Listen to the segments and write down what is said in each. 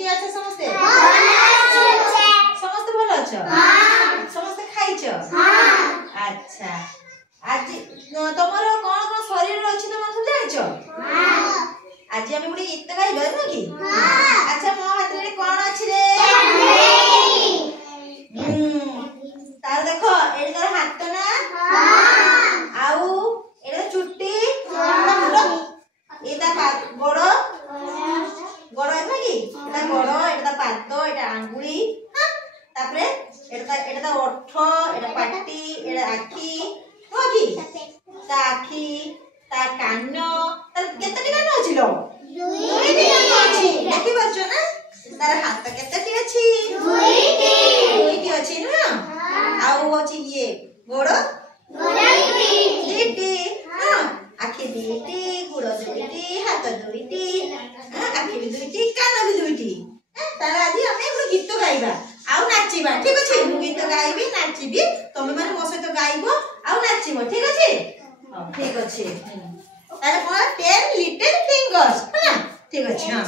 केमती अच्छा समस्ते समस्ते भल अच्छ समस्ते खाइछ अच्छा आज तमर कोन कोन शरीर अछि तमर सब जानिछ आज हम गुडी गीत गाइबा न कि अच्छा मो हाथ रे कोन अछि रे तार देखो एडी तोर हाथ ना आउ एडा चुट्टी एटा बड़ बड़ है कि एटा बड़ एटा पाद एटा आंगुली तापरे एटा ओठ एटा पाटी एटा आखी हो कि ता आखी ता कान तार केतटी कान अछि लो दुईटी कान अछि देखि परछो ना तार हाथ केतटी अछि दुईटी अछि ना आउ अछि ये गोड़ दुईटी हां आखी दुईटी गोड़ दुईटी हाथ दुईटी आखी भी दुईटी कान भी दुईटी तार आदि हमें एक गीत गाइबा आउ नाचिबा ठीक अछि मु गीत गाइबी नाचिबी तमे माने मो सहित गाइबो आउ नाचिबो ठीक अछि हां ठीक अछि तार कोन 10 लिटिल फिंगर्स हां ठीक अछि हां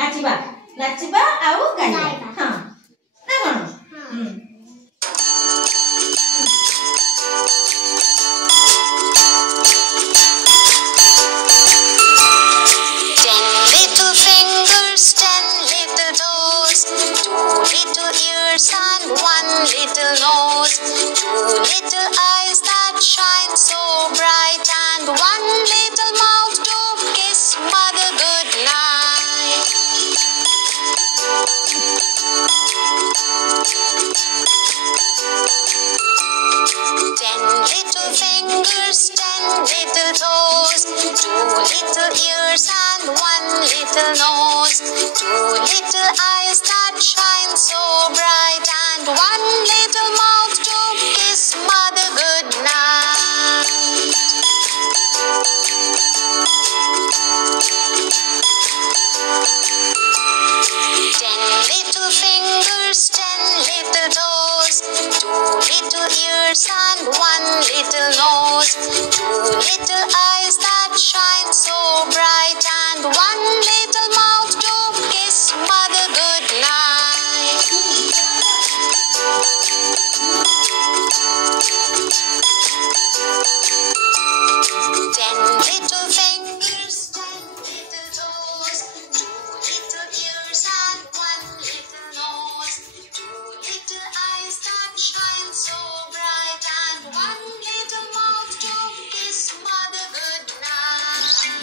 नाचिबा नाचिबा आउ गाइबा हां ना कोन And one little nose, two little eyes that shine so bright, and one little mouth to kiss mother good night. 10 little fingers, 10 little toes, 2 little ears and 1 little nose, 2 little eyes that shine so bright, and 1 little mouth to kiss mother good night. 10 little fingers, 10 little toes, 2 little ears and 1 little nose, 2 little eyes that shine so bright, and 1 little mouth to kiss mother good night. 10 little fingers, 10 little toes, 2 little ears and 1 little nose, 2 little eyes that shine so bright, and 1 little mouth to kiss mother good night.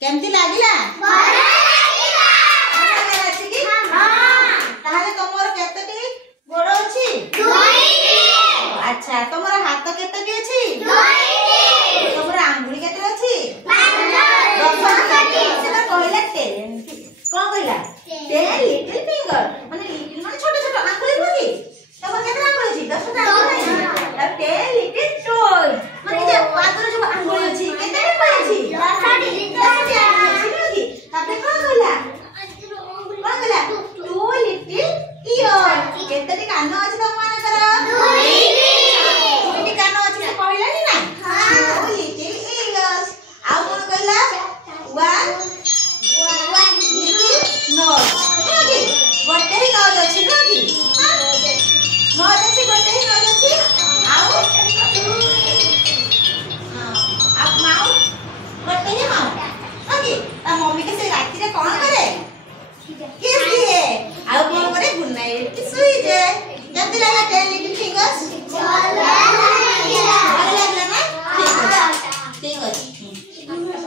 केमती लागिला बड़ा लागिला अछि कि हां ताहाले तमर केतटी गोड़ अछि दुईटी अच्छा तमर हाथ केतटी अछि दुईटी तमर आंगुली केते अछि पांचटी सेटा कहला 10 कोन कहला 10 लिटिल फिंगर माने लिटिल माने छोट छोट आंगुली होई तमर केते आंगुली अछि 10 टा आंगुली अछि 10 लिटिल टोज माने जे पादर जो आंगुली अछि केते अछि 10टी आंगुली तापे कोन कहला 2 लिटिल इयर केतटी कान अछि तम माने कर दुईटी कान अछि से कहलानी ना हां 2 लिटिल इयर्स आ कोन कहला 1 लिटिल नोज ओके गोटे ही नोज अछि ना कि नोज अछि गोटे ही नोज अछि आउ आप माउथ गोटे ही माउथ ओके ता मम्मी के से राती रे कोन करे किस दिए आउ कोन करे गुड नाइट सुई जे जल्दी लगा 10 लिटिल फिंगर्स